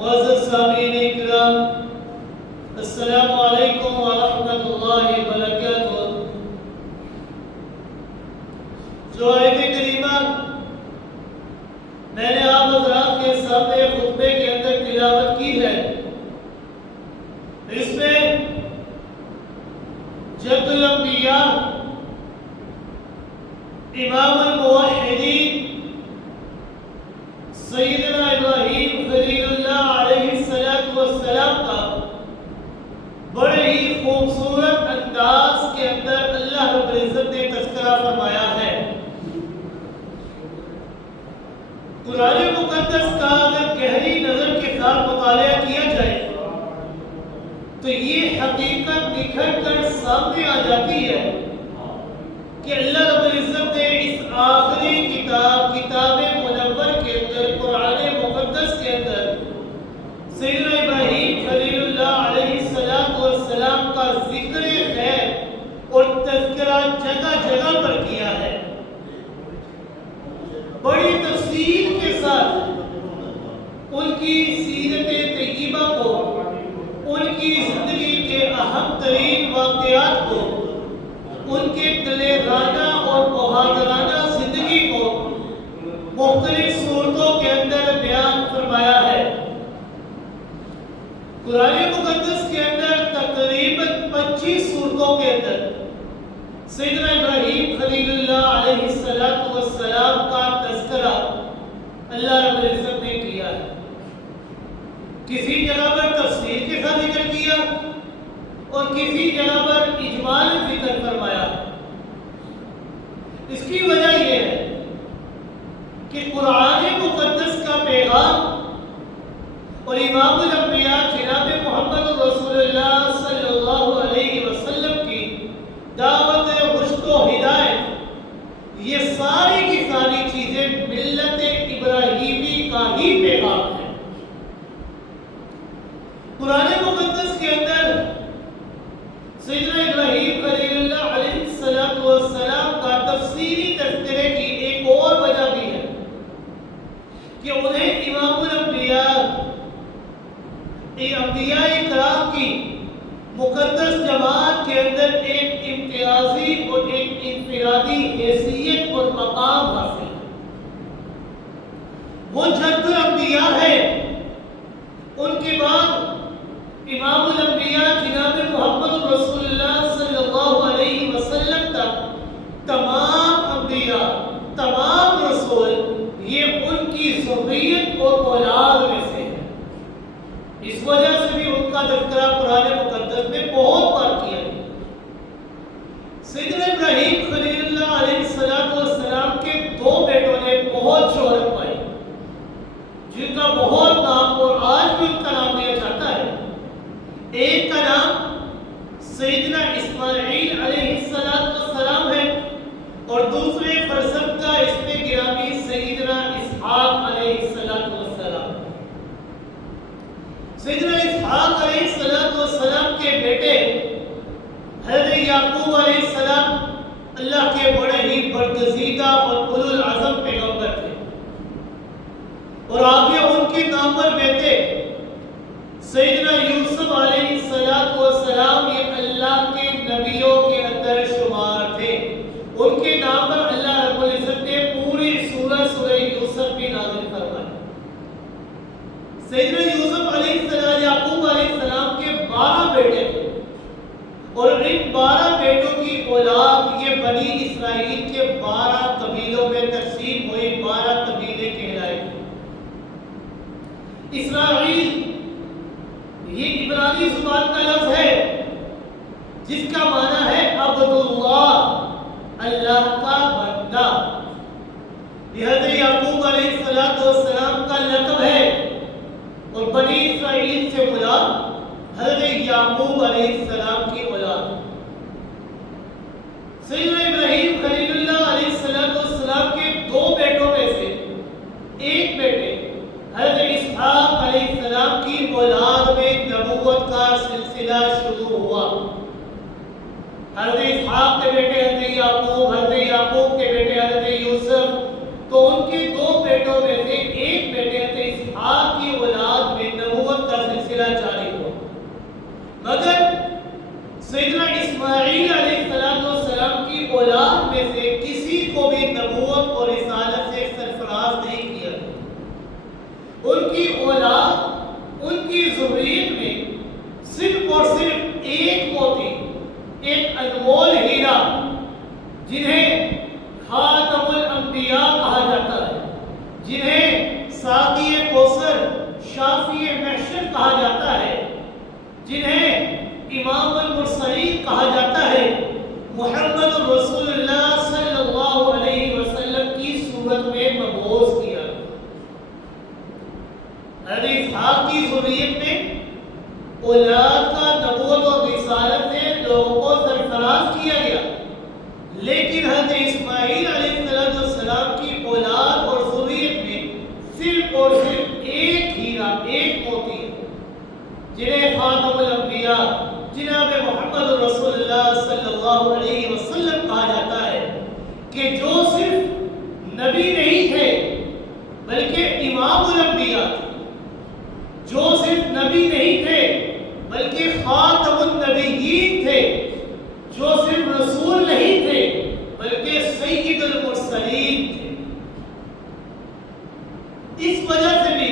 معزز سامعین اکرام، السلام علیکم ورحمۃ اللہ وبرکاتہ۔ جو آیت کریمہ میں نے آپ حضرات کے سامنے خطبے کے اندر تلاوت کی ہے، اس میں جد الانبیاء امام الموحدین سیدنا ابراہیم خلیل اللہ علیہ السلام کا بڑے ہی خوبصورت انداز کے اندر اللہ رب العزت نے تذکرہ فرمایا ہے۔ قرآن مقدس کا اگر گہری نظر کے ساتھ مطالعہ کیا جائے تو یہ حقیقت نکھر کر سامنے آ جاتی ہے کہ اللہ رب العزت نے اس آخری کتاب منور کے اندر، قرآن مقدس کے اندر سیدنا ابراہیم خلیل اللہ علیہ السلام کا ذکر خیر اور تذکرہ جگہ جگہ پر کیا ہے۔ بڑی تفصیل کے ساتھ ان کی سیرت طیبہ کو، ان کی زندگی کے اہم ترین واقعات کو، ان کے دلیرانہ اور بہادرانہ زندگی کو مختلف صورتوں کے اندر بیان فرمایا ہے۔ قرآن مقدس کے اندر تقریباً 25 صورتوں کے اندر سیدنا ابراہیم خلیل اللہ علیہ السلام کا تذکرہ اللہ رب العزت نے کیا ہے۔ کسی جگہ پر تفصیل کے ساتھ ذکر کیا اور کسی جگہ پر اجمال ذکر فرمایا۔ اس کی وجہ یہ ہے کہ قرآن مقدس کا پیغام اور امام الانبیاء جناب محمد رسول اللہ صلی اللہ علیہ وسلم کی دعوت رشد و ہدایت، یہ ساری کی ساری چیزیں ملت ابراہیمی کا ہی پیغام ہے۔ قرآن مقدس کے اندر سیدنا ابراہیم خلیل اللہ علیہ السلام کا تفصیلی تذکرے کی ایک اور وجہ بھی ہے کہ انہیں امام انبیاء کرام کی مقدس جماعت کے اندر ایک امتیازی اور ایک انفرادی حیثیت اور مقام حاصل ہے۔ وہ جد الانبیاء ہے، ان کے بعد امام الانبیاء جناب محمد رسول اللہ صلی اللہ علیہ وسلم تک تمام انبیاء، تمام رسول یہ ان کی ذریت اور اولاد میں سے ہے۔ اس وجہ سے بھی ان کا تذکرہ قرآن مقدس میں بہت بار کیا گیا۔ سیدنا ابراہیم خلیل اللہ علیہ السلام کے 2 بیٹوں نے بہت شہرت پائی، جن کا بہت نام اور آج بھی ان کا نام لیا جاتا ہے۔ ایک کا نام سیدنا اسماعیل علیہ السلام ہے اور دوسرے فرزند اس میں گرامی سیدنا اسحاق علیہ السلام۔ سیدنا اسحاق علیہ السلام کے بیٹے حضرت یعقوب علیہ السلام اللہ کے بڑے ہی برگزیدہ اور اولو العزم پیغمبر تھے، اور آگے ان کے نام پر بیٹے سیدنا یوسف علیہ السلام یہ اللہ کے نبیوں کے اندر شمار تھے۔ ان کے نام پر اللہ رب العزت نے پوری سورہ یوسف بھی نازل فرمائی۔ سیدنا یوسف علیہ السلام، یعقوب علیہ السلام کے 12 بیٹے تھے، اور ان 12 بیٹوں کی اولاد یہ بنی اسرائیل کے 12 قبیلوں میں تقسیم ہوئی، 12 قبیلے کہلائے۔ اسرائیل یہ عبرانی زبان کا لفظ ہے جس کا معنی ہے عبداللہ، اللہ کا بندہ۔ حضرت یعقوب علیہ السلام کا لقب ہے، اور بنی اسرائیل سے مراد حضرت یعقوب علیہ السلام کی اولاد۔ سیدنا ابراہیم خلیل اللہ علیہ السلام کے 2 بیٹوں میں سے ایک بیٹے حضرت اسحاق علیہ السلام کی اولاد میں نبوت کا سلسلہ شروع ہوا۔ حضرت اسحاق کے بیٹے حضرت یعقوب، حضرت یعقوب کے بیٹے حضرت یوسف، تو ان کے 2 بیٹوں میں سے ایک بیٹے حضرت اسحاق کی اولاد میں نبوت ان کی اولاد، ان کی ذریت میں صرف اور صرف ایک موتی، ایک انمول ہیرا جنہیں خاتم الانبیاء کہا جاتا ہے، جنہیں ساقی کوثر، شافی محشر کہا جاتا ہے، جنہیں امام المرسلین کہا جاتا ہے، محمد رسول اللہ صلی اللہ علیہ وسلم کی صورت میں مبعوث کیا۔ حضرت اسحاق کی ذریت میں اولاد کا نبوت اور رسالت سے لوگوں کو سرفراز کیا گیا، لیکن حضرت اسماعیل علیہ السلام کی اولاد اور ذریت میں صرف اور صرف ایک ہیرا، ایک موتی ہے، جنہیں خاتم الانبیاء جناب محمد رسول اللہ صلی اللہ علیہ وسلم کہا جاتا ہے، کہ جو صرف نبی نہیں تھے بلکہ امام الانبیاء تھے، جو صرف نبی نہیں تھے بلکہ خاتم النبیین تھے، جو صرف رسول نہیں تھے بلکہ سید المرسلین تھے۔ اس وجہ سے بھی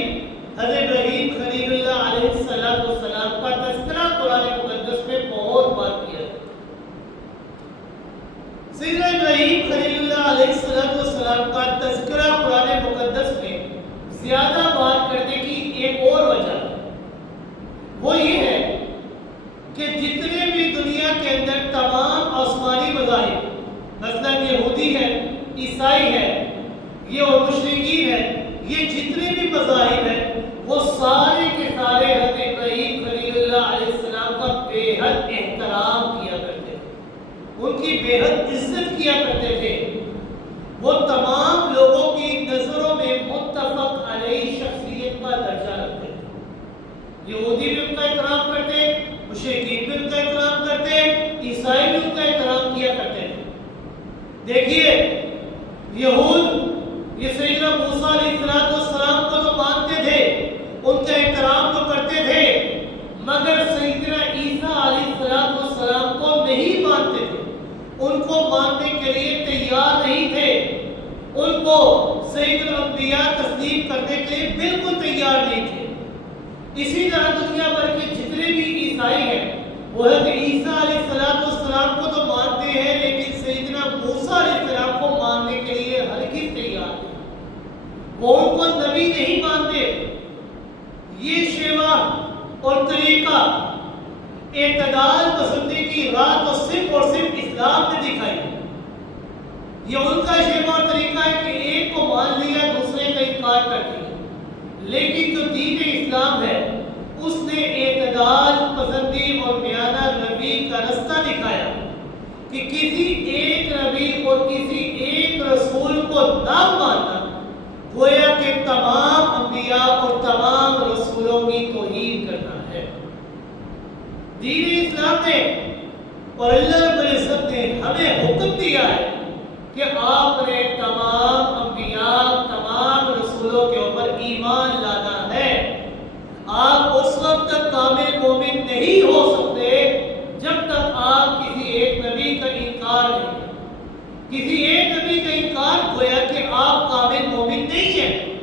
حضرت ابراہیم خلیل اللہ علیہ السلام کا تذکرہ قرآن مقدس میں بہت بار کیا ہے۔ سیدنا ابراہیم خلیل اللہ علیہ السلام کا تذکرہ قرآن مقدس میں زیادہ بات کرنے کی ایک اور وجہ ہے، وہ یہ ہے کہ جتنے بھی دنیا کے اندر تمام آسمانی مذاہب، مثلا یہودی ہے، عیسائی ہے، یہ اور مشرکین ہے، یہ جتنے بھی مذاہب ہیں وہ سارے کے سارے حضرت ابراہیم خلیل اللہ علیہ السلام کا بے حد احترام کیا کرتے تھے، ان کی بے حد عزت کیا کرتے تھے۔ وہ تمام لوگوں کی نظروں میں متفق علیہ شخصیت کا درجہ رکھتے تھے۔ یہودی بھی ان کا احترام کرتے، مشرکین بھی ان کا احترام کرتے، عیسائی بھی ان کا احترام کیا کرتے تھے۔ دیکھیے یہود یہ سیدنا موسیٰ علیہ السلام کو تو مانتے تھے، ان کا احترام تو کرتے تھے، مگر سیدنا عیسیٰ علیہ السلام کو نہیں مانتے تھے، ان کو ماننے کے لیے تیار نہیں تھے، ان کو سید الانبیاء تسلیم کرنے کے لیے بالکل تیار نہیں تھے۔ اسی طرح دنیا بھر کے جتنے بھی عیسائی ہیں وہ حضرت عیسیٰ علیہ السلام کو تو مانتے ہیں، لیکن سیدنا موسیٰ علیہ السلام کو ماننے کے لیے ہرگز تیار نہیں، وہ ان کو نبی نہیں مانتے۔ یہ شیوا اور طریقہ اعتدال پسندی کی راہ تو صرف اور صرف اسلام نے دکھائی ہے۔ یہ ان کا شیوا اور طریقہ ہے کہ ایک کو مان لیا دوسرے کا انکار کر دیا، لیکن جو دین اسلام ہے اس نے اعتدال پسندی اور میانہ روی کا رستہ دکھایا، کہ کسی ایک نبی اور کسی ایک رسول کو نہ ماننا گویا کہ تمام انبیاء اور تمام رسولوں کی توہین کرنا ہے۔ دین اسلام نے اور اللہ رب العزت نے ہمیں حکم دیا ہے کہ آپ نے تمام انبیاء، تمام رسولوں کے اوپر ایمان لانا ہے۔ آپ اس وقت تک کامل مومن نہیں ہو سکتے جب تک آپ کسی ایک نبی کا انکار نہیں کریں۔ کسی ایک نبی کا انکار گویا کہ آپ کامل مومن نہیں ہیں۔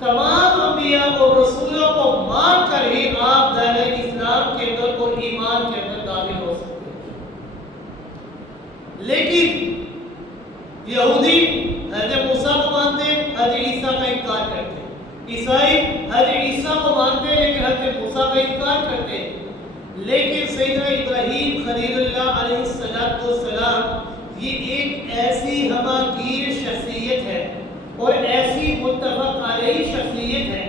تمام انبیاء اور رسولوں کو مان کر ہی آپ دائرہ اسلام کے اندر اور ایمان کے اندر داخل ہو سکتے ہیں۔ لیکن یہودی حضرت موسیٰ کو مانتے، حضرت عیسیٰ کا انکار کرتے، عیسائی حضرت عیسیٰ کو مانتے لیکن حضرت موسیٰ کا انکار کرتے۔ لیکن سیدنا ابراہیم خلیل اللہ علیہ السلام یہ ایک ایسی ہماگیر شخصیت ہے اور ایسی متفق علیہ شخصیت ہے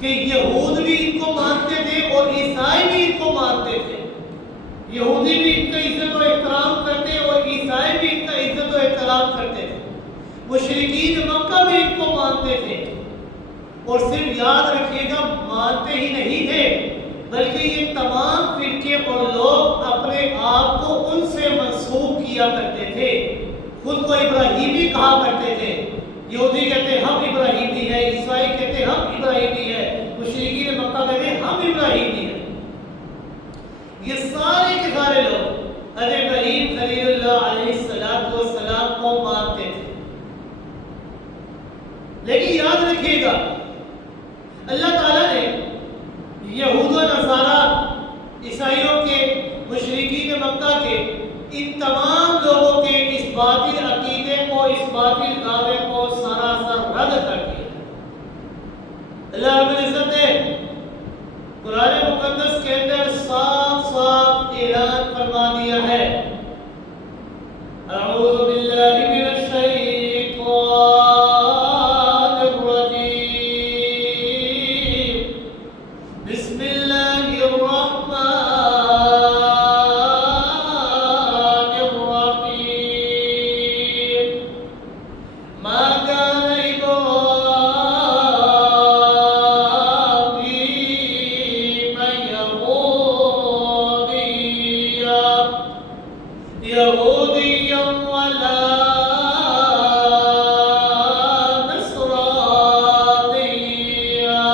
کہ یہود بھی ان کو مانتے تھے اور عیسائی بھی ان کو مانتے تھے۔ یہودی بھی ان کا عزت و احترام کرتے اور عیسائی بھی ان کا عزت و احترام کرتے تھے، مشرکین مکہ بھی ان کو مانتے تھے۔ اور صرف یاد رکھیے گا، مانتے ہی نہیں تھے بلکہ یہ تمام فرقے اور لوگ اپنے آپ کو ان سے منسوب کیا کرتے تھے، خود کو ابراہیمی کہا کرتے تھے۔ یہودی کہتے ہم ابراہیمی ہیں، عیسائی کہتے ہم ابراہیمی ہیں، مشرکین مکہ کہتے ہم ابراہیمی ہیں۔ یہ سارے کے سارے لوگ حضرت ابراہیم خلیل اللہ علیہ السلام کو مانتے تھے۔ لیکن یاد رکھیے گا، اللہ تعالیٰ نے یہود و نصارہ، عیسائیوں کے، مشرکین مکہ کے، ان تمام لوگوں کے اس باطل عقیدے کو، اس باطل دعوے کو سراسر رد کر دیا۔ اللہ رب العزت نے قرآن مقدس کے اندر صاف صاف اعلان فرما دیا ہے، اعوذ باللہ من الشیطان الرجیم، بسم اللہ الرحمن الرحیم، ما كان يهوديا ولا نصرانيا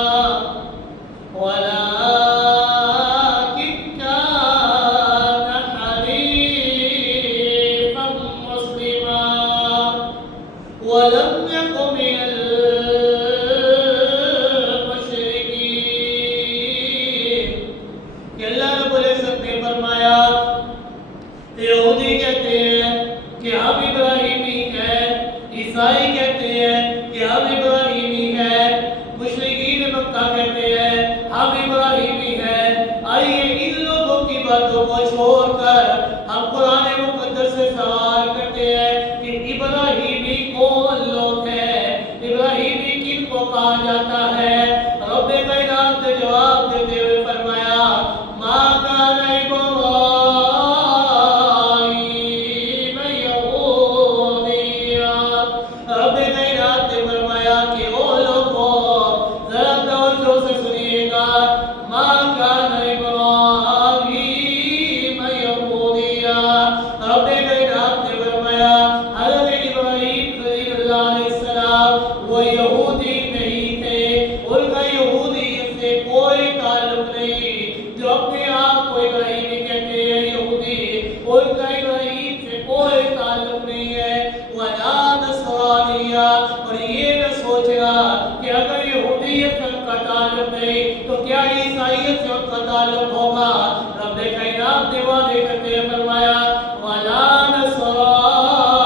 ولكن كان حنيفا مسلما ولم يكن من المشركين۔ کہ اللہ رب العزت نے فرمایا یہودی کہتے ہیں کہ ہم ابراہیمی ہیں، عیسائی کہتے ہیں کہ ہم ابراہیمی ہیں، مشرکین مکہ کہتے ہیں ہم ابراہیمی ہیں۔ آئیے ان لوگوں کی باتوں کو چھوڑ کر ہم قرآن مقدس سے سوال کرتے ہیں کہ ابراہیمی کون لوگ ہیں، ابراہیمی کن کو کہا جاتا ہے؟ رب کائنات نے جواب دیتے ہوئے فرمایا، ما کان وہ یہودی نہیں تھے، ان کا یہودیت سے کوئی تعلق نہیں۔ جو اپنے آپ کو ابراہیمی کہتے ہیں یہودی، ان کا ابراہیم سے کوئی تعلق نہیں ہے۔ وَلَا نَصْرَانِيَّا، اور یہ نہ سوچنا کہ اگر یہودیت سے ان کا تعلق نہیں تو کیا عیسائیت سے ان کا تعلق ہوگا۔ رب کائنات نے واضح کرتے ہیں فرمایا، وَلَا نَصْرَانِيَّا،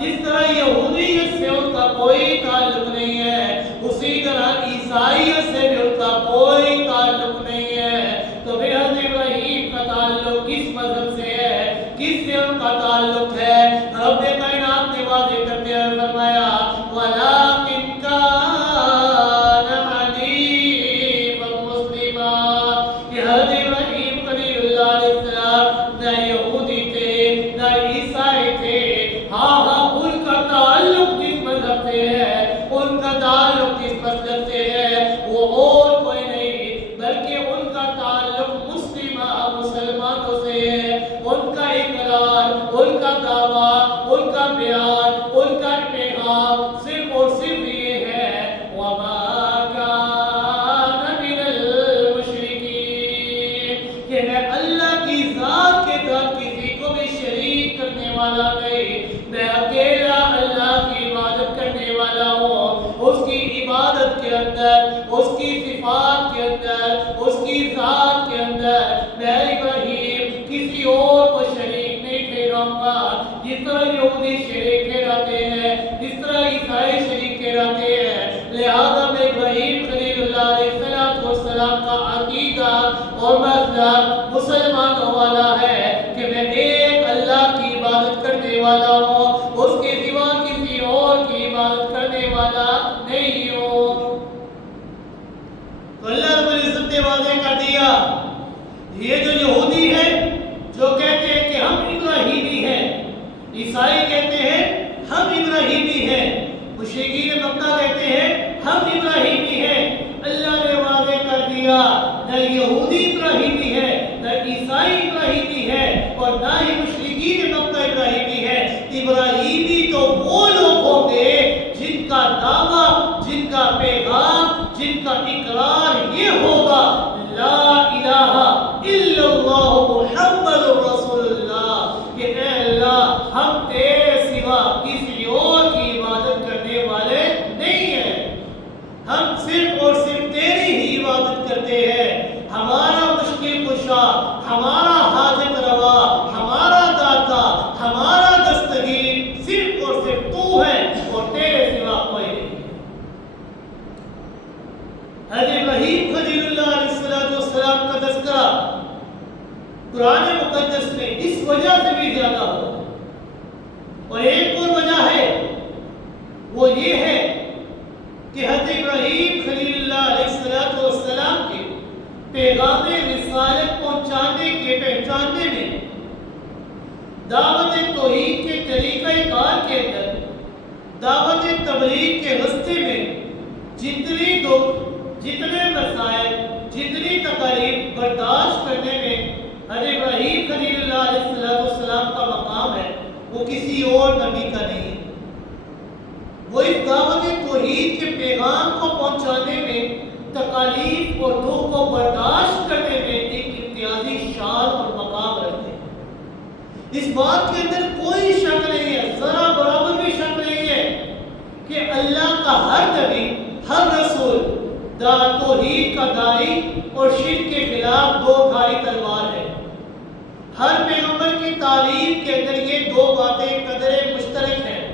جس طرح یہودیت سے ان کا کوئی تعلق نہیں ہے، اسی طرح عیسائیت سے بھی ان کا کوئی تعلق نہیں ہے۔ تو پھر حضرت ابراہیم کا تعلق کس مذہب سے ہے، کس سے ان کا تعلق ہے؟ رب کائنات نے واضح کرتے ہوئے فرمایا، وَلَٰكِن كَانَ حَنِيفًا مُسْلِمًا، کہ حضرت ابراہیم خلیل اللہ علیہ السلام نہ یہودی تھے نہ عیسائی تھے۔ ہاں ان کا تعلق جس مذہب سے ہے، ان کا تعلق جس مسلک سے ہے، وہ اور کوئی نہیں بلکہ ان کا تعلق مسلمانوں سے ہے۔ ان کا اقرار، ان کا دعویٰ، ان کا بیان، ان کا پیغام صرف اور صرف یہ ہے، وَمَا كَانَ مِنَ الْمُشْرِكِينَ، کہ میں اللہ کی ذات کے ساتھ کسی کو بھی شریک کرنے والا نہیں، میں اکیلا اللہ کی عبادت کرنے والا ہوں۔ اس کی عبادت کے اندر، اس کی صفات کے اندر، اس کی ذات کے اندر میں ابراہیم کسی اور کو شریک نہیں ٹھہراؤں گا۔ جس طرح یہودی شریک ٹھہراتے ہیں، جس طرح عیسائی شریک ٹھہراتے ہیں، لہذا میں ابراہیم خلیل اللہ علیہ السلام کا عقیدہ اور مذہب مسلمانوں والا ہے کہ میں ایک اللہ کی عبادت کرنے والا ہوں، اس کے سوا کسی اور کی عبادت کرنے والا نہیں ہوں۔ تو اللہ رب العزت نے واضح کر دیا، یہ جو یہودی ہے جو کہتے ہیں کہ ہم ابراہیمی ہیں، عیسائی کہتے ہیں ہم ابراہیمی ہیں، مشرکین مکہ کہتے ہیں ہم ابراہیمی ہیں، اللہ نے واضح کر دیا نہ یہودی ابراہیمی ہے، نہ عیسائی ابراہیمی ہے، اور نہ ہی مشرکین مکہ ابراہیمی ہے۔ ابراہیمی تو وہ لوگ ہوں گے جن کا دعویٰ، جن کا پیغام، جن کا اقرار یہ ہوگا، لا الہ الا اللہ محمد رسول اللہ، کہ اے اللہ ہم تیرے سوا کسی اور کی عبادت کرنے والے نہیں ہیں، ہم صرف اور حضرت ابراہیم خلیل اللہ علیہ السلام کا تذکرہ قرآن مقدس میں اس وجہ سے بھی زیادہ ہوا، اور ایک اور وجہ ہے، وہ یہ ہے کہ حضرت ابراہیم خلیل اللہ علیہ السلام کے پیغام رسالت پہنچانے میں دعوت توحید کے طریقہ کار کے اندر، دعوت تبلیغ کے راستے میں جتنے دکھ، جتنے مسائل، جتنی تکالیف برداشت کرنے میں حضرت ابراہیم خلیل اللہ علیہ السلام کا مقام ہے، وہ کسی اور نبی کا نہیں ہے۔ وہ اس دعوت توحید کے پیغام کو پہنچانے میں، تکالیف اور دکھ کو برداشت کرنے میں ایک امتیازی شان اور مقام رکھتے ہیں۔ اس بات کے اندر کوئی شک نہیں ہے، ذرا برابر بھی شک نہیں ہے کہ اللہ کا ہر نبی، ہر رسول توحید کا داعی اور شرک کے خلاف دو دھاری تلوار ہے۔ ہر پیغمبر کی تعلیم کے اندر یہ دو باتیں قدرے مشترک ہیں،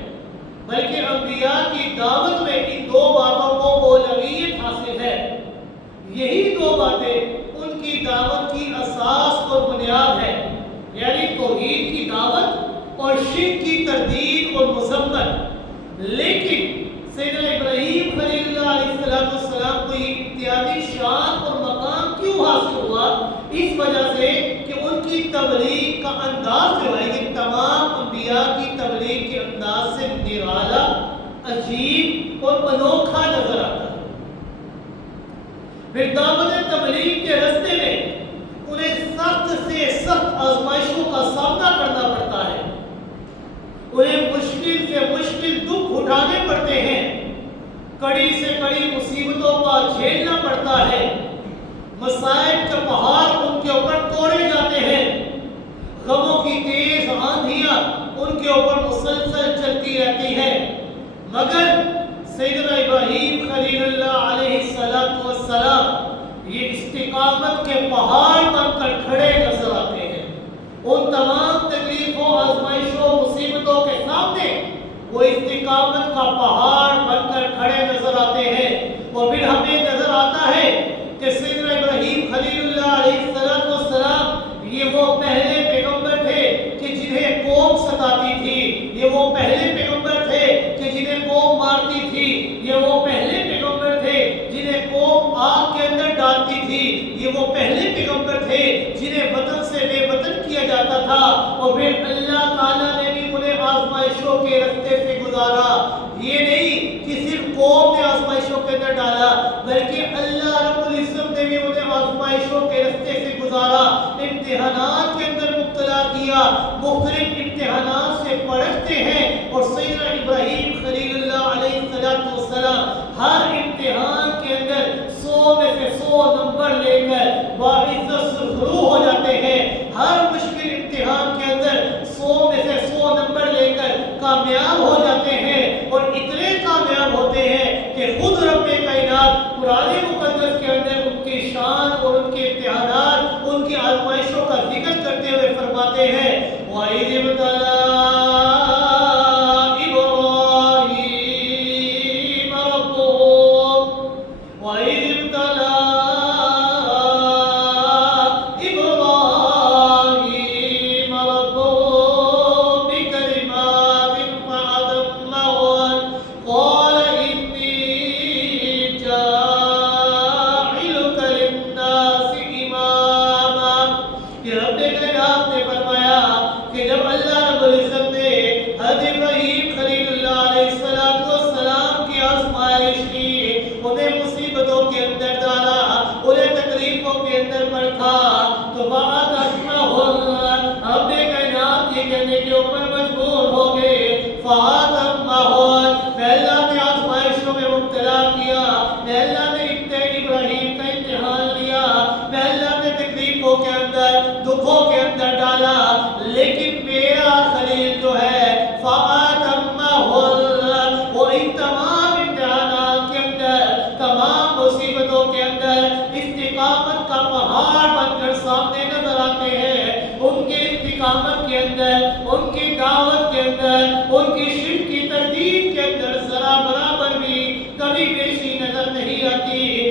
بلکہ انبیاء کی دعوت میں ان دو باتوں کو اولویت حاصل ہے۔ یہی دو باتیں ان کی دعوت کی اساس اور بنیاد ہے، یعنی توحید کی دعوت اور شرک کی تردید اور مذمت۔ لیکن سیدنا ابراہیم خلیل اللہ علیہ السلام کو یہ امتیازی شان اور مقام کیوں حاصل ہوا؟ اس وجہ سے کہ ان کی تبلیغ کا انداز جو ہے یہ تمام انبیاء کی تبلیغ کے انداز سے نرالا، عجیب اور انوکھا نظر آتا ہے۔ پھر دعوت تبلیغ کے راستے میں انہیں سخت سے سخت آزمائشوں کا سامنا کرنا پڑتا ہے، انہیں مشکل سے مشکل دکھ اٹھانے پڑتے ہیں، کڑی سے کڑی مصیبتوں کا جھیلنا پڑتا ہے، مسائل کے پہاڑ ان کے اوپر توڑے جاتے ہیں، غموں کی تیز آندھیاں ان کے اوپر مسلسل چلتی رہتی ہیں، مگر سیدنا ابراہیم خلیل اللہ علیہ السلام یہ استقامت کے پہاڑ بن کر کھڑے نظر آتے ہیں۔ ان تمام تکلیفوں، آزمائشوں، مصیبتوں کے سامنے وہ استقامت کا پہاڑ بن کر کھڑے نظر آتے ہیں۔ اور پھر ہمیں نظر آتا ہے کہ سیدنا ابراہیم خلیل اللہ علیہ السلام یہ وہ پہلے پیغمبر تھے کہ جنہیں قوم ستاتی تھی، یہ وہ پہلے پیغمبر تھے کہ جنہیں قوم مارتی تھی، یہ وہ پہلے پیغمبر تھے جنہیں قوم آگ کے اندر ڈالتی تھی، یہ وہ پہلے پیغمبر تھے جنہیں وطن سے بے وطن کیا جاتا تھا۔ اور پھر اللہ تعالیٰ نے بھی انہیں آزمائشوں کے راستے سے گزارا۔ یہ نہیں کہ صرف قوم نے آزمائشوں کے اندر ڈالا، بلکہ اللہ رب العزت نے بھی انہیں آزمائشوں کے راستے سے گزارا، امتحانات کے اندر مبتلا کیا، مختلف امتحانات سے پرکھتے ہیں۔ اور سیدنا ابراہیم خلیل اللہ علیہ السلام ہر امتحان کے اندر 100 میں سے 100 نمبر لے کر باعزت سرخرو ہو جاتے ہیں، ہر مشکل امتحان کے اندر 100 میں سے 100 نمبر لے کر کامیاب ہو جاتے ہیں، اور اتنے کامیاب ہوتے ہیں کہ خود رب کائنات قرآن مقدس کے اندر ان کی شان اور ان کے امتحانات، ان کی آزمائشوں کا ذکر کرتے ہوئے فرماتے ہیں وَإِذِ ابْتَلَىٰ ان کی دعوت کے اندر، ان کی شرک کی تردید کے اندر ذرا برابر بھی کمی بیشی نظر نہیں آتی۔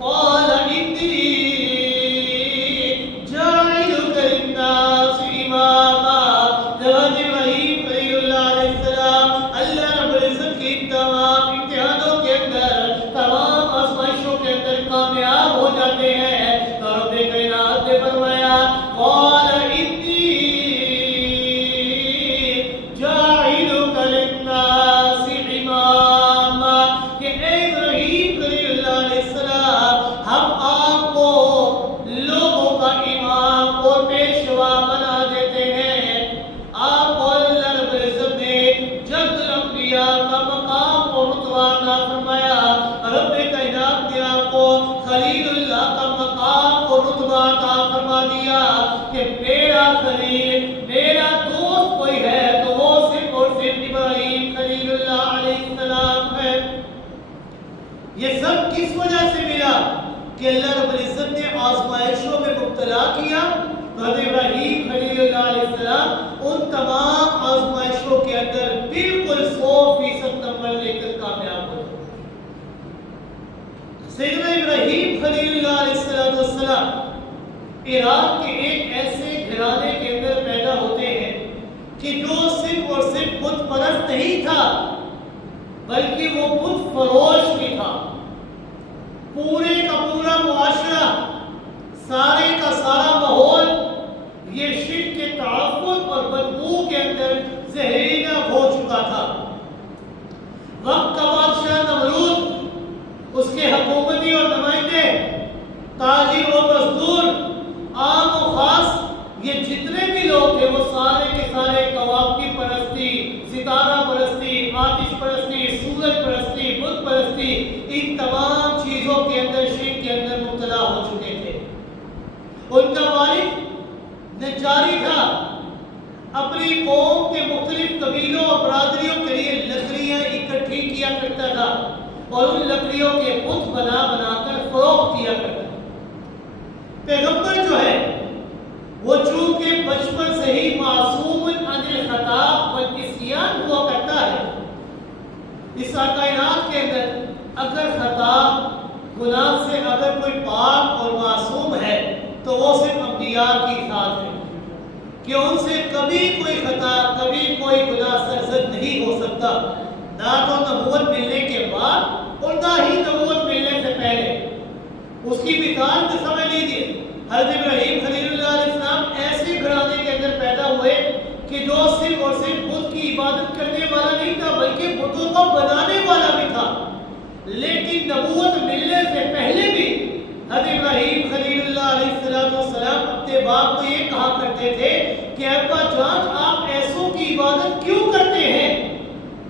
قال إني جاعلك للناس إماما جب ابراہیم خلیل اللہ علیہ السلام اللہ رب العزت کی تمام امتحانوں کے اندر تمام آزمائشوں کے اندر کامیاب ہو جاتے ہیں تو رب کائنات نے فرمایا قال إني جاعلك للناس إماما کہ اے ابراہیم خلیل اللہ علیہ السلام ہم آپ کو لوگوں کا امام اور پیشوا بنا دیتے ہیں۔ آپ کو اللہ رب العزت نے جد الانبیاء کا مقام اور رتبہ عطا فرمایا۔ رب کائنات نے آپ کو خلیل اللہ کا مقام اور رتبہ عطا فرما دیا کہ میرا خلیل میرا دوست کوئی ہے تو وہ صرف اور صرف ابراہیم خلیل اللہ علیہ السلام ہے۔ یہ سب کس وجہ سے ملا کہ اللہ رب العزت نے آزمائشوں میں مبتلا کیا تو حضرت ابراہیم خلیل اللہ علیہ السلام ان تمام آزمائشوں کے اندر بالکل 100% نمبر لے کر کامیاب ہوئے۔ سیدنا ابراہیم خلیل اللہ علیہ السلام عراق کے ایک ایسے گھرانے کے اندر پیدا ہوتے ہیں کہ جو صرف اور صرف بت پرست نہیں تھا بلکہ وہ بت فروش بھی تھا۔ پورے کا پورا معاشرہ سارے کا سارا ماحول یہ شرک کے تعفن اور بدبو کے اندر زہریلا ہو چکا تھا۔ وقت کا بادشاہ نمرود، اس کے حکومتی اور نمائندے، تاجر و مزدور، عام و خاص، یہ جتنے بھی لوگ تھے وہ سارے کے سارے کواکب پرستی، ستارہ پرستی، آتش پرستی، سورج پرستی، بت پرستی، ان تمام چیزوں کے اندر شرک کے اندر مبتلا ہو چکے تھے۔ ان کا والد نجاری تھا، اپنی قوم کے مختلف قبیلوں اور برادریوں کے لیے لکڑیاں اکٹھی کیا کرتا تھا اور ان لکڑیوں کے بت بنا بنا کر فروخت کیا کرتا تھا۔ پیغمبر جو ہے وہ چونکہ بچپن سے ہی معصوم عن الخطا والعصیان ہوا کرتا ہے، اس کائنات کے اندر اگر خطا گناہ سے اگر کوئی پاک اور معصوم ہے تو وہ صرف انبیاء کی ذات ہے کہ ان سے کبھی کوئی خطا کبھی کوئی گناہ سرزد نہیں ہو سکتا، نہ تو نبوت ملنے کے بعد اور نہ ہی نبوت ملنے سے پہلے۔ اس کی مثال میں سمجھ لیجیے، حضرت ابراہیم خلیل اللہ علیہ السلام ایسے گھرانے کے اندر پیدا ہوئے کہ جو صرف اور صرف بت کی عبادت کرنے والا نہیں تھا بلکہ بتوں کو بنانے والا بھی تھا۔ لیکن نبوت ملنے سے پہلے بھی حضرت ابراہیم خلیل اللہ علیہ السلام اپنے باپ کو یہ کہا کرتے تھے کہ ابا جان آپ ایسوں کی عبادت کیوں کرتے ہیں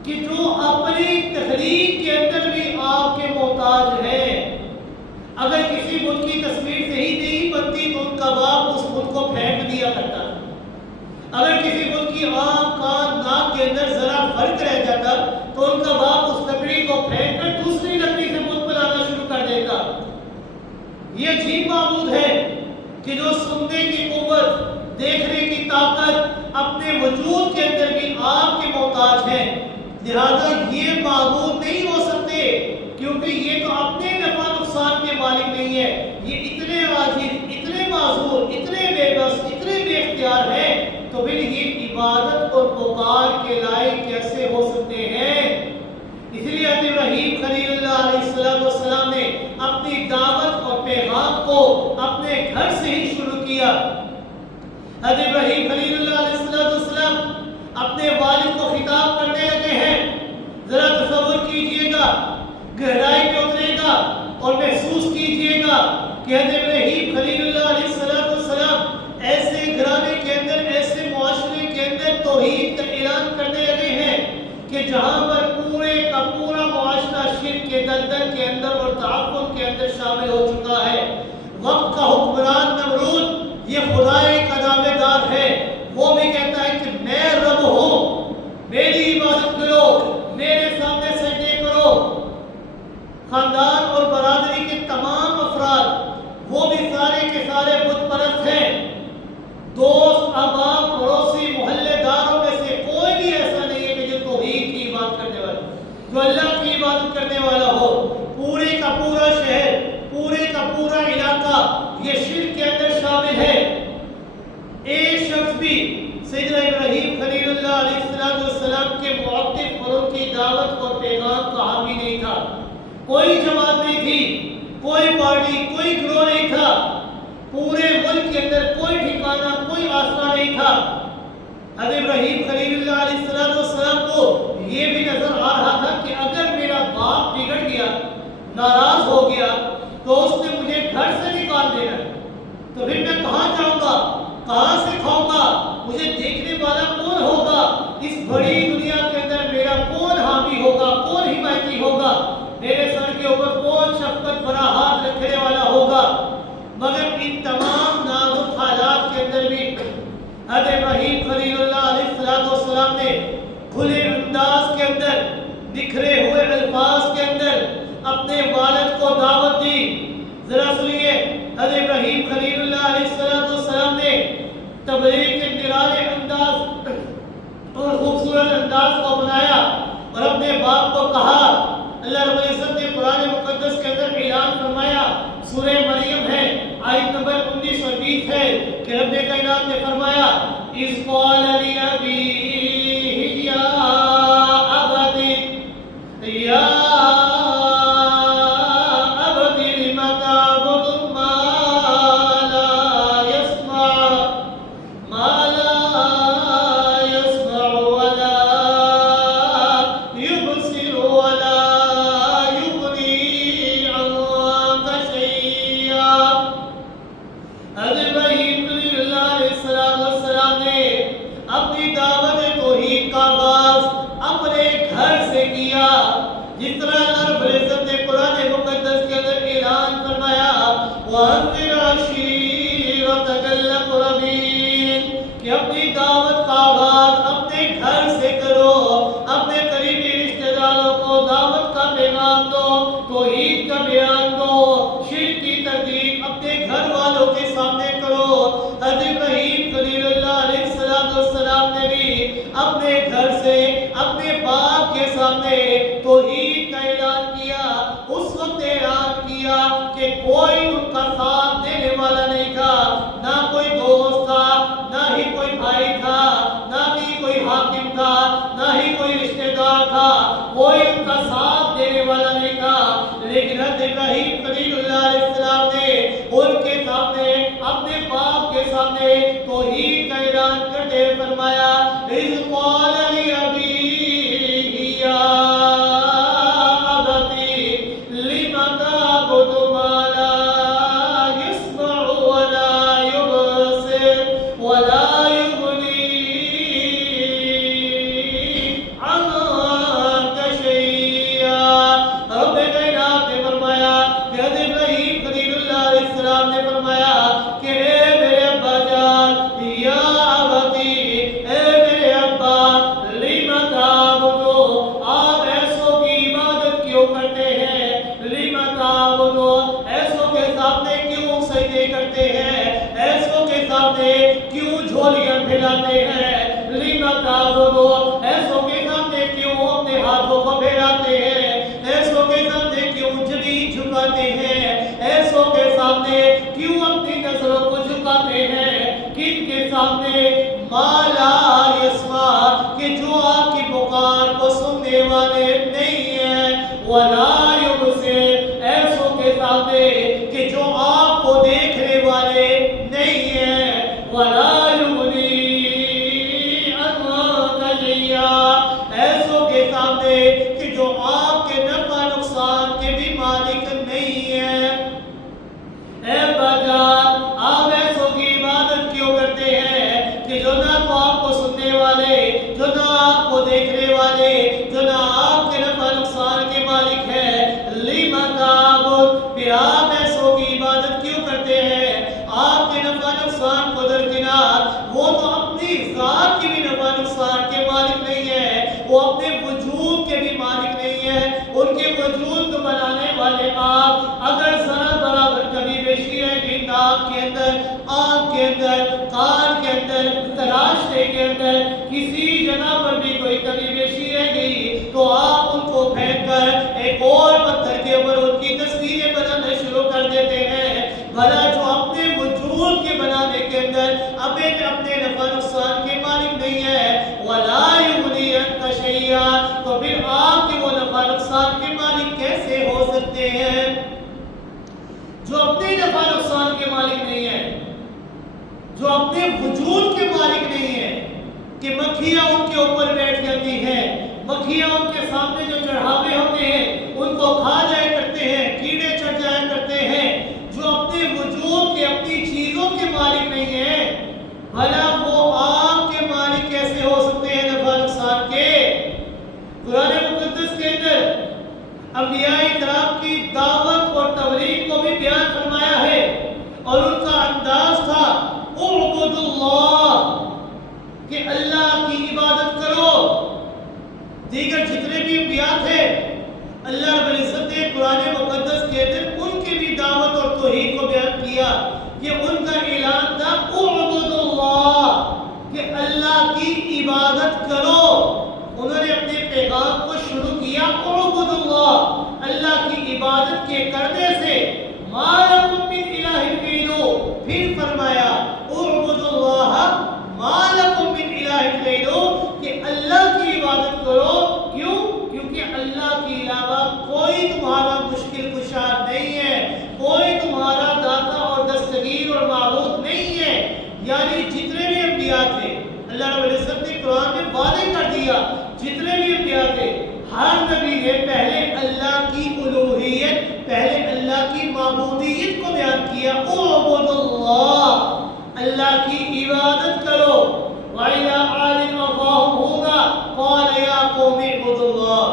کہ جو اپنی تخلیق کے اندر بھی آپ کے محتاج ہیں۔ اگر کسی بت کی تصویر صحیح نہیں بنتی تو ان کا باپ اس بت کو پھینک دیا کرتا، اگر کسی بت کی آنکھ کان ناک کے اندر ذرا فرق رہ جاتا تو ان کا باپ اس لکڑی کو پھینک کر دوسری لکڑی سے بت بنانا شروع کر دیتا۔ یہ عجیب معبود ہے کہ جو سننے کی قوت، دیکھنے کی طاقت، اپنے وجود کے اندر بھی آپ کے محتاج ہیں، لہذا یہ معبود نہیں ہو سکتے کیونکہ یہ تو اپنے نفع نقصان کے مالک نہیں ہے، یہ اتنے عاجز، اتنے معذور، اتنے بے بس، اتنے بے اختیار ہیں، تو پھر یہ عبادت اور پکار کے لائق کیسے ہو سکتے ہیں؟ اس لیے حضرت ابراہیم خلیل اللہ علیہ السلام نے اپنی دعوت اور پیغام کو اپنے گھر سے ہی شروع کیا۔ حضرت ابراہیم خلیل اللہ علیہ السلام اپنے والد کو خطاب کرنے لگے ہیں۔ ذرا تصور کیجئے گا، گہرائی میں اترے گا اور محسوس کیجئے گا کہ حضرت ابراہیم خلیل اللہ علیہ السلام ایسے گھرانے کے اندر، ایسے معاشرے کے اندر توحید کا اعلان کرنے لگے ہیں کہ جہاں پر پورے کا پورا معاشرہ شرک کے دلدل کے اندر اور تعفن کے اندر شامل ہو چکا ہے۔ وقت کا حکمران نمرود یہ خدائے کا دعوے دار ہے، وہ بھی کہتا ہے کہ میں رب ہوں، میری عبادت کرو، میرے سامنے سجدے کرو۔ خاندان اور برادری کے تمام افراد وہ بھی سارے کے سارے بت پرست ہیں، دوست، احباب، پڑوسی، محلے داروں میں سے کوئی بھی ایسا نہیں ہے کہ جو توحید جو اللہ کی عبادت کرنے والا ہو، پورے کا پورا شہر، پورے کا پورا علاقہ یہ شرک کے اندر شامل ہے۔ ایک شخص بھی سیدنا ابراہیم خلیل اللہ علیہ السلام کے موقف اور ان کی دعوت اور پیغام کا حامی نہیں تھا۔ کوئی جماعت نہیں تھی، کوئی پارٹی، کوئی گروہ نہیں تھا، پورے ملک کے اندر کوئی ٹھکانہ، کوئی آستہ نہیں تھا۔ حضرت ابراہیم خلیل اللہ علیہ السلام کو یہ بھی نظر آ رہا تھا کہ اگر میرا باپ بگڑ گیا، ناراض ہو گیا، تو اس نے مجھے گھر سے نکال دینا ہے، تو پھر میں کہاں جاؤں گا، کہاں سے کھاؤں گا، مجھے دیکھنے والا کون ہوگا، اس بڑی دنیا کے اندر میرا کون حامی ہوگا، کون حمایتی ہوگا، میرے سر کے اوپر کون شفقت بھرا ہاتھ رکھنے والا ہوگا۔ مگر ان تمام نازک حالات کے اندر بھی حضرت ابراہیم خلیل اللہ علیہ السلام نے کھلے انداز کے اندر، نکھرے ہوئے الفاظ کے اندر اپنے والد کو دعوت دی۔ ذرا سنیے، حضرت ابراہیم خلیل اللہ علیہ السلام نے تبلیغ کے نرالے انداز اور خوبصورت انداز کو بنایا اور اپنے باپ کو کہا۔ اللہ رب العزت نے قرآن مقدس کے اندر اعلان فرمایا، سورہ مریم ہے، آیت نمبر 19 اور 20 ہے کہ رب کائنات نے فرمایا، اِذْ قَالَ لِأَبِيهِ يَا أَبَتِ يَا أَبَتِ لِمَ تَعْبُدُ مَا لَا يَسْمَعُ وَلَا يُبْصِرُ وَلَا يُغْنِي عَنكَ شَيْئًا۔ حضرت ابراہیم خلیل اللہ علیہ السلام نے اپنی دعوت توحید کا آغاز اپنے گھر سے کیا، جس طرح اللہ رب العزت نے قرآن مقدس کے اندر اعلان فرمایا، وَأَنذِرْ عَشِيرَتَكَ الْأَقْرَبِينَ، کہ اپنی دعوت کا آغاز اپنے گھر سے کرو، اپنے قریبی رشتہ داروں کو دعوت کا پیغام دو، توحید کا بیان دو، شرک کی تردید اپنے گھر والوں کے سامنے کرو۔ حضرت ابراہیم خلیل اللہ علیہ السلام نے بھی اپنے گھر سے، اپنے باپ کے سامنے توحید کا اعلان کیا۔ اس وقت اعلان کیا کہ کوئی ان کا ساتھ دینے والا نہیں تھا، نہ کوئی دوست تھا، نہ ہی کوئی بھائی تھا، نہ ہی کوئی حاکم تھا، نہ ہی کوئی رشتہ دار تھا، کوئی ان کا ساتھ دینے والا نہیں تھا۔ لیکن حضرت ابراہیم خلیل اللہ علیہ السلام نے ان کے سامنے، اپنے باپ کے سامنے توحید کا اعلان کرتے ہوئے فرمایا، اِذْ قَالَ لِأَبِيهِ يَا أَبَتِ لِمَ تَعْبُدُ مَا لَا يَسْمَعُ وَلَا يُبْصِرُ وَلَا يُغْنِي عَنكَ شَيْئًا۔ رب کائنات نے فرمایا کہ حضرت ابراہیم خلیل اللہ علیہ السلام نے فرمایا کہ اے میرے ابا جان، یا ابتی، اے میرے ابا، لِمَ تَعْبُدُ، آپ ایسوں کی عبادت کیوں کرتے ہیں، لِمَ تَعْبُدُ، ایسوں کے سامنے کیوں سجدے کرتے ہیں، ایسوں کے سامنے کیوں جھولیاں پھیلاتے ہیں، لِمَ تَعْبُدُ، ایسوں کے سامنے کیوں اپنے ہاتھوں کو پھیلاتے ہیں، ایسوں کے سامنے کیوں جبین جھکاتے ہیں، ایسوں کے سامنے کیوں اپنی نظروں کو جھکاتے ہیں، کن کے سامنے، ما لا یسمع، کہ جو آپ کی پکار کو سننے والے نہیں ہیں، ولا یبصر، ایسوں کے سامنے کہ جو آپ کو دیکھنے والے نہیں ہیں، ولا یغنی عنک شیئا، ایسوں کے سامنے کہ جو آپ کے نفع نقصان کے بھی مالک نہیں ہیں۔ اے بجان، آپ ایسوں کی عبادت کیوں کرتے ہیں کہ جو نہ تو آپ کو سننے والے، جو نہ آپ کو دیکھنے والے، جو نہ آپ کے نفع نقصان کے مالک ہے، لِمَ تَعْبُدُ، پھر آپ ایسوں کی عبادت کیوں کرتے ہیں؟ آپ کے نفع نقصان کو درکنار، وہ تو اپنی ذات کی بھی نفع نقصان کے مالک نہیں ہے، وہ اپنے وجود کے بھی مالک نہیں ہے، ان کے وجود کو بنانے والے آپ، اگر ذرا برابر کبھی بیشی رہ گئی ناک کے اندر، آنکھ کے اندر، کان کے اندر، تراشتے کے اندر، کسی جگہ پر بھی کوئی کبھی بیشی رہ گئی تو آپ ان کو نقصان کے مالک کیسے ہو سکتے ہیں؟ جو اپنے نفع نقصان کے مالک نہیں ہے، جو اپنے وجود کے مالک نہیں ہے، کہ مکھیاں ان کے اوپر بیٹھ جاتی ہیں، مکھیاں ان کے سامنے جو چڑھاوے ہوتے ہیں ان کو کھا جایا کرتے ہیں، کیڑے چڑھ جایا کرتے ہیں، جو اپنے وجود کے اپنی چیزوں کے مالک نہیں ہیں، بھلا وہ آپ کے مالک کیسے ہو سکتے ہیں نفع نقصان کے؟ قرآن مقدس کے اندر انبیاء کرام کی دعوت اور تبلیغ کو بھی بیان فرمایا ہے، اور ان کا انداز تھا اعبد اللہ، کہ اللہ کی عبادت کرو۔ دیگر جتنے بھی انبیاء تھے اللہ رب العزت نے قرآن مقدس کے اندر ان کی بھی دعوت اور توحید کو بیان کیا، کہ ان کا اعلان تھا اعبد اللہ، کہ اللہ کی عبادت کرو۔ انہوں نے اپنے پیغام کو شروع کیا اعبد اللہ، اللہ کی عبادت کے کرنے سے، ما لکم من الہ غیرہ، پھر فرمایا اعبد اللہ ما لکم من الہ غیرہ، کہ اللہ کی عبادت کرو۔ کیوں؟ کیونکہ اللہ کے علاوہ کوئی تمہارا مشکل کشا نہیں ہے، کوئی تمہارا داتا اور دستگیر اور معبود نہیں ہے۔ یعنی جتنے بھی انبیاء تھے اللہ رب العزت نے قرآن میں واضح کر دیا، جتنے بھی انبیاء تھے ہر نبی نے پہلے اللہ کی الوہیت، پہلے اللہ کی معبودیت کو بیان کیا، اعبد اللہ، اللہ کی عبادت کرو۔ وَإِلَىٰ عَادٍ أَخَاهُمْ هُودًا قَالَ يَا قَوْمِ اعْبُدُوا اللَّهَ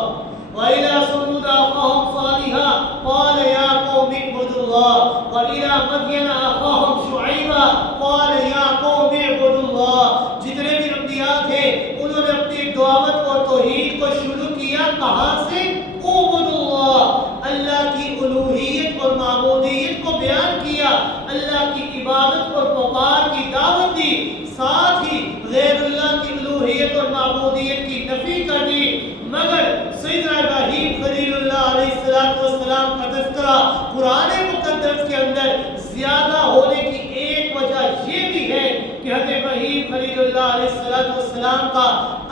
وَإِلَىٰ ثَمُودَ أَخَاهُمْ صَالِحًا قَالَ يَا قَوْمِ اعْبُدُوا اللَّهَ وَإِلَىٰ مَدْيَنَ أَخَاهُمْ شُعَيْبًا قَالَ يَا قَوْمِ اعْبُدُوا اللَّهَ۔ جتنے بھی انبیاء تھے انہوں نے اپنی دعوت اور توحید کو شروع کیا کہاں سے؟ اعبد اللہ، اللہ کی الوہیت اور معبودیت کو بیان کیا، اللہ کی عبادت اور پکار کی دعوت دی، ساتھ ہی غیر اللہ کی الوہیت اور معبودیت کی نفی کر دی۔ مگر سیدنا ابراہیم خلیل اللہ علیہ السلام کا تذکرہ قرآن مقدس کے اندر زیادہ ہونے کی ایک وجہ یہ بھی ہے کہ حضرت ابراہیم خلیل اللہ علیہ السلام کا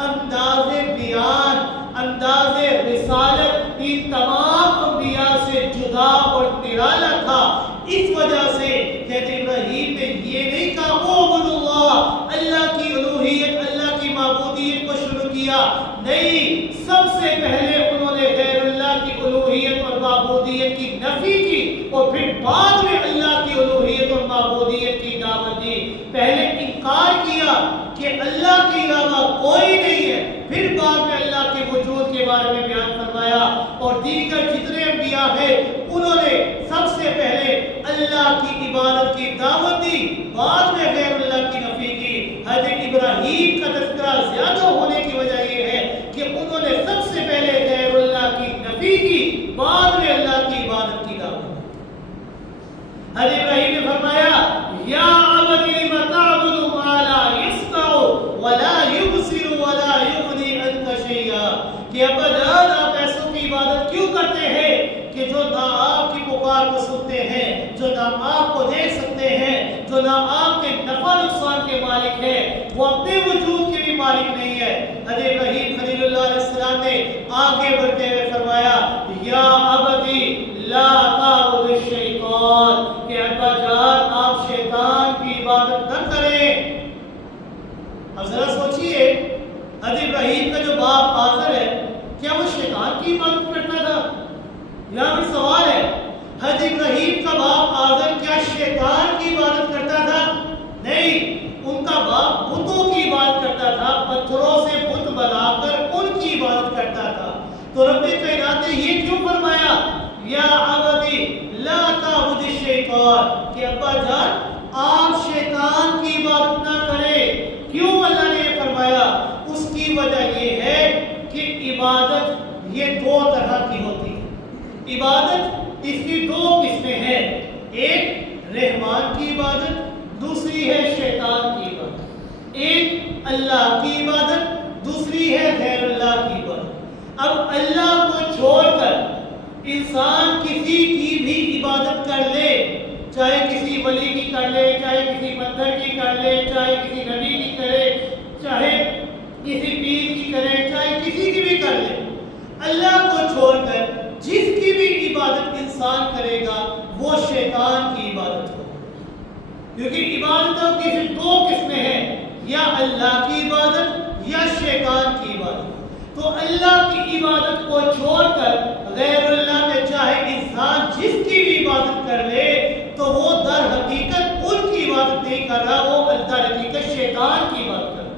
انداز بیان، انداز رسالت ان تمام انبیاء سے جدا اور نرالا تھا۔ اس وجہ سے حضرت ابراہیم نے یہ نہیں کہا اعبد اللہ، اللہ کی الوہیت، اللہ کی معبودیت کو شروع کیا، نہیں، سب سے پہلے انہوں نے غیر اللہ کی الوہیت اور معبودیت کی نفی کی، اور پھر بعد میں اللہ کی الوہیت اور معبودیت کی دعوت دی۔ پہلے انکار کیا کہ اللہ کے علاوہ کوئی نہیں ہے، پھر بعد میں اللہ کے وجود کے بارے میں بیان فرمایا، اور دیگر جتنے انبیاء ہیں انہوں نے سب سے پہلے اللہ کی عبادت کی دعوت دی، بعد میں غیر اللہ کی نفی کی۔ حضرت ابراہیم کا تذکرہ زیادہ ہونے کی وجہ یہ ہے کہ انہوں نے سب سے پہلے غیر اللہ کی نفی کی، بعد میں اللہ کی عبادت کی دعوت دی۔ حضرت ابراہیم نے فرمایا یا عبد لم تعبد ما لا يسمع ولا يبصر ولا يغني عنك شيئا، کہ ابا جان آپ ایسوں کی عبادت کیوں کرتے ہیں کہ جو نہ آپ کی پکار کو سنتے ہیں، جو نہ آپ کو دیکھ سکتے ہیں، جو نہ آپ کے نفع نقصان کے مالک ہیں، وہ اپنے وجود کے بھی مالک نہیں ہے۔ حضرت ابراہیم خلیل اللہ علیہ السلام نے آگے بڑھتے ہوئے فرمایا یا عبدی لا تعبد الشیطان، کہ ابا جان آپ شیطان کی عبادت نہ کریں۔ اب ذرا سوچئے حضرت ابراہیم کا جو باپ آزر ہے کیا وہ شیطان کی عبادت کرتا تھا؟ یہاں پر سوال ہے، حضرت ابراہیم کا باپ آزر کیا شیطان کی عبادت کرتا تھا؟ نہیں، ان کا باپ بتوں کی عبادت کرتا تھا، پتھروں سے بت بنا کر ان کی عبادت کرتا تھا۔ تو رب کائنات نے یہ کیوں فرمایا یا عبدی لا تعبد الشیطان، کہ ابا جان آپ شیطان کی عبادت نہ کریں۔ کیوں اللہ نے یہ فرمایا؟ اس کی وجہ یہ ہے کہ عبادت یہ دو طرح کی ہوتی ہے۔ عبادت اس کی دو قسمیں ہیں، ایک رحمان کی عبادت، دوسری ہے شیطان کی عبادت۔ ایک اللہ کی عبادت، دوسری ہے غیر اللہ کی عبادت۔ اب اللہ کو چھوڑ کر انسان کسی کی بھی عبادت کر لے، چاہے کسی ولی کی کر لے، چاہے کسی پتھر کی کر لے، چاہے کسی نبی کی کرے، چاہے کسی پیر کی کرے، چاہے کسی کی بھی کر لے، اللہ کو چھوڑ کر جس کی بھی عبادت انسان کرے گا وہ شیطان کی عبادت ہو. کیونکہ عبادتوں کی صرف دو قسمیں ہیں، یا اللہ کی عبادت یا شیطان کی عبادت. تو اللہ کی عبادت کو چھوڑ کر غیر اللہ میں چاہے انسان جس کی بھی عبادت کر لے تو وہ در حقیقت ان کی عبادت نہیں کر رہا، وہ در حقیقت شیطان کی عبادت کر رہا.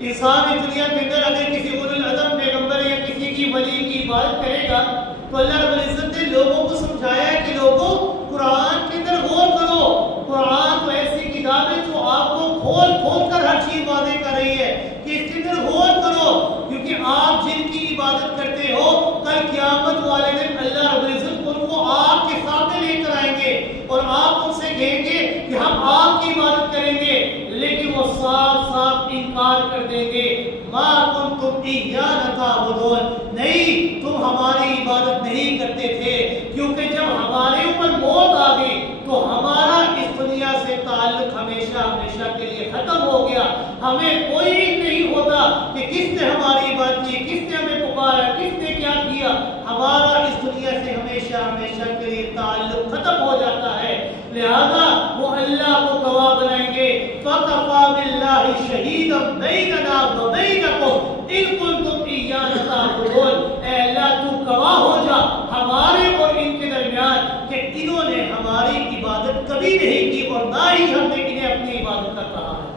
انسان اس دنیا کے اندر اگر کسی اولو العزم پیغمبر یا کسی کی ولی کی عبادت کرے گا تو اللہ رب العزت نے لوگوں کو سمجھایا ہے کہ لوگوں قرآن کے اندر غور کرو. قرآن تو ایسی کتاب ہے جو آپ کو کھول کھول کر ہر چیز واضح کر رہی ہے کہ اس کے اندر غور کرو، کیونکہ آپ جن کی عبادت کرتے ہو کل قیامت والے دن اللہ رب العزت ان کو آپ کے سامنے لے کر آئیں گے اور آپ ان سے کہیں گے کہ ہم آپ کی عبادت کریں گے، لیکن وہ صاف صاف انکار کر دیں گے. ما کنتم ایانا تعبدون، نہیں تم ہماری عبادت نہیں کرتے تھے، کیونکہ جب ہمارے اوپر موت آ گئی تو ہمارا اس دنیا سے تعلق ہمیشہ ہمیشہ کے لیے ختم ہو گیا. ہمیں کوئی نہیں ہوتا کہ کس نے ہماری عبادت کی، کس نے ہمیں پکارا، کس نے کیا کیا. ہمارا اس دنیا سے ہمیشہ ہمیشہ کے لیے تعلق ختم ہو جاتا ہے. لہذا وہ اللہ کو گواہ بنائیں گے. فَكَفَىٰ بِاللَّهِ شَهِيدًا بَيْنَنَا وَبَيْنَكُمْ إِن كُنتُمْ إِيَّانَا تَعْبُدُونَ. اے اللہ تو گواہ ہو جا ہمارے اور ان کے درمیان کہ انہوں نے ہماری عبادت کبھی نہیں کی اور نہ ہی ہم نے انہیں اپنی عبادت کا کہا ہے.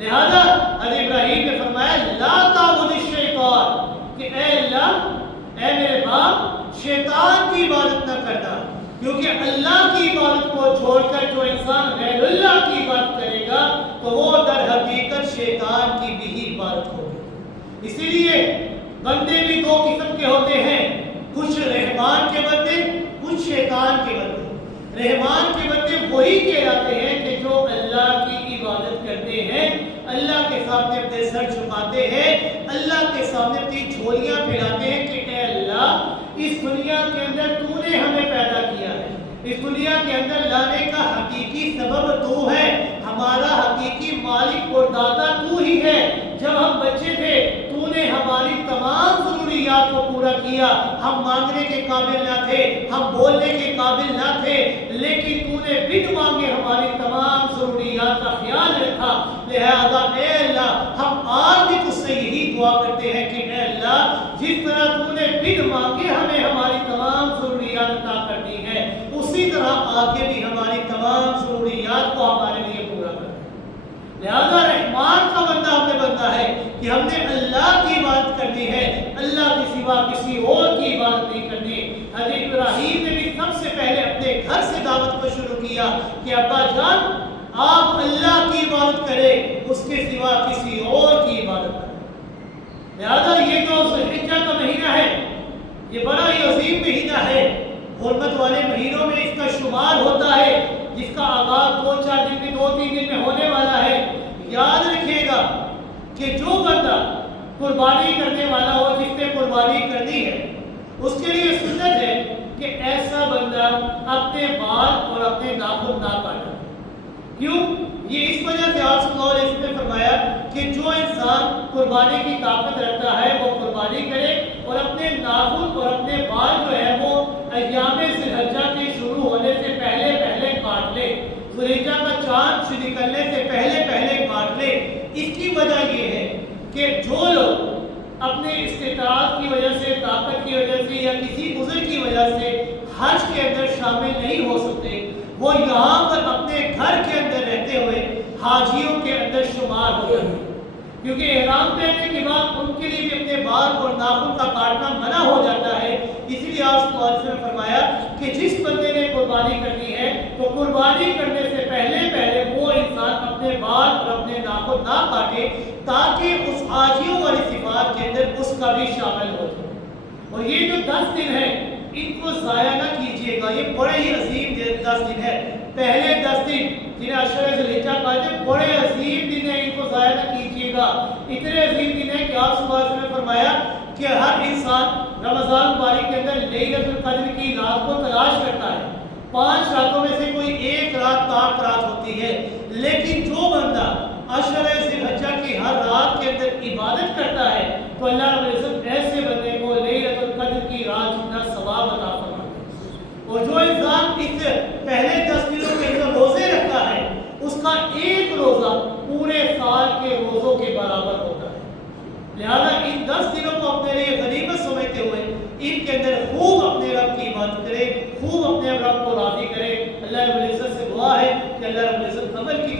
لہذا حضرت ابراہیم نے فرمایا لا تعبد الشیطان، کہ اے اللہ اے میرے باپ شیطان کی عبادت نہ کرنا، کیونکہ اللہ کی عبادت کو چھوڑ کر جو انسان غیر اللہ کی عبادت کرے گا تو وہ در حقیقت شیطان کی بھی عبادت ہوگی. اسی لیے بندے بھی دو قسم کے ہوتے ہیں، کچھ رحمان کے بندے کچھ شیطان کے بندے. رحمان کے بندے وہی کہلاتے ہیں کہ جو اللہ کی عبادت کرتے ہیں، اللہ کے سامنے اپنے سر جھکاتے ہیں، اللہ کے سامنے اپنی جھولیاں پھیلاتے ہیں کہ اے اللہ اس دنیا کے اندر تو نے ہمیں پیدا کیا ہے، اس دنیا کے اندر لانے کا حقیقی سبب تو ہے، ہمارا حقیقی مالک اور داتا تو ہی ہے. جب ہم بچے تھے تو نے ہماری تمام ضروریات کو پورا کیا، ہم مانگنے کے قابل نہ تھے، ہم بولنے کے قابل نہ تھے، لیکن تو نے بن مانگے ہماری تمام ضروریات کا خیال رکھا. لہذا اے اللہ ہم آج بھی تجھ سے یہی دعا کرتے ہیں کہ اے اللہ جس طرح تو نے بن مانگے ہمیں ہماری تمام ضروریات عطا کرنی ہے، اسی طرح آگے بھی ہماری تمام ضروریات کو ہمارے لیے پورا کر. لہذا رحمان کا بندہ ہم نے بننا ہے کہ ہم نے اللہ کی عبادت کرنی ہے، اللہ کے سوا کسی اور کی عبادت نہیں کرنی. حضرت ابراہیم نے بھی سب سے پہلے اپنے گھر سے دعوت کو شروع کیا کہ ابا جان آپ اللہ کی عبادت کریں، اس کے سوا کسی اور کی عبادت کریں. لہذا یہ جو ذو الحجہ کا مہینہ ہے یہ بڑا ہی عظیم مہینہ ہے، حرمت والے مہینوں میں اس کا شمار ہوتا ہے، جس کا آغاز 2-4 دن میں 2-3 دن میں ہونے والا ہے. یاد رکھیے گا کہ جو بندہ قربانی کرنے والا ہو، جس نے قربانی کرنی ہے، اس کے لیے سنت ہے کہ ایسا بندہ اپنے بال اور اپنے ناخن نہ کاٹے. کیوں؟ یہ اس وجہ سے آپ صلی اللہ علیہ وسلم نے فرمایا کہ جو انسان قربانی کی طاقت رکھتا ہے وہ قربانی کرے اور اپنے ناخن اور اپنے بال جو ہے وہ ایام ذی الحجہ کے شروع ہونے سے پہلے پہلے کاٹ لے، ذی الحجہ کا چاند نکلنے سے پہلے پہلے کاٹ لے. اس کی وجہ یہ ہے کہ جو لوگ اپنے استطاعت کی وجہ سے، طاقت کی وجہ سے یا کسی عذر کی وجہ سے حج کے اندر شامل نہیں ہو سکتے، وہ یہاں پر اپنے گھر کے اندر رہتے ہوئے حاجیوں کے اندر شمار ہو جاتے ہیں، کیونکہ احرام پہننے کے بعد ان کے لیے بھی اپنے بال اور ناخن کا کاٹنا منع ہو جاتا ہے. اسی لیے آپ صلی اللہ علیہ وسلم نے فرمایا کہ جس بندے نے قربانی کرنی ہے تو قربانی کرنے سے پہلے پہلے وہ انسان اپنے بال اور اپنے ناخن نہ کاٹے تاکہ اس حاجیوں والی صفات کے اندر اس کا بھی شامل ہو جائے. اور یہ جو 10 دن ہے ان کو ضائع نہ کیجیے گا، یہ بڑے ہی عظیم 10 دن ہے. پہلے 10 دن جنہیں عشرہ ذی الحجہ کہتے ہیں بڑے عظیم دن ہیں، ان کو ضائع نہ کیجیے گا. اتنے عظیم دن ہیں کہ آپ صلی اللہ علیہ وسلم نے فرمایا کہ ہر انسان رمضان مبارک کے اندر لیلۃ القدر کی رات کو تلاش کرتا ہے. 5 راتوں میں سے کوئی ایک رات طاق رات ہوتی ہے، لیکن جو بندہ عشرہ ذی الحجہ کی ہر رات کے اندر عبادت کرتا ہے تو اللہ رب العزت ایسے کے اندر خوب اپنے رب کی عبادت کرے، خوب اپنے رب کو راضی کرے۔ اللہ رب العزت سے دعا ہے کہ اللہ رب العزت عمل کی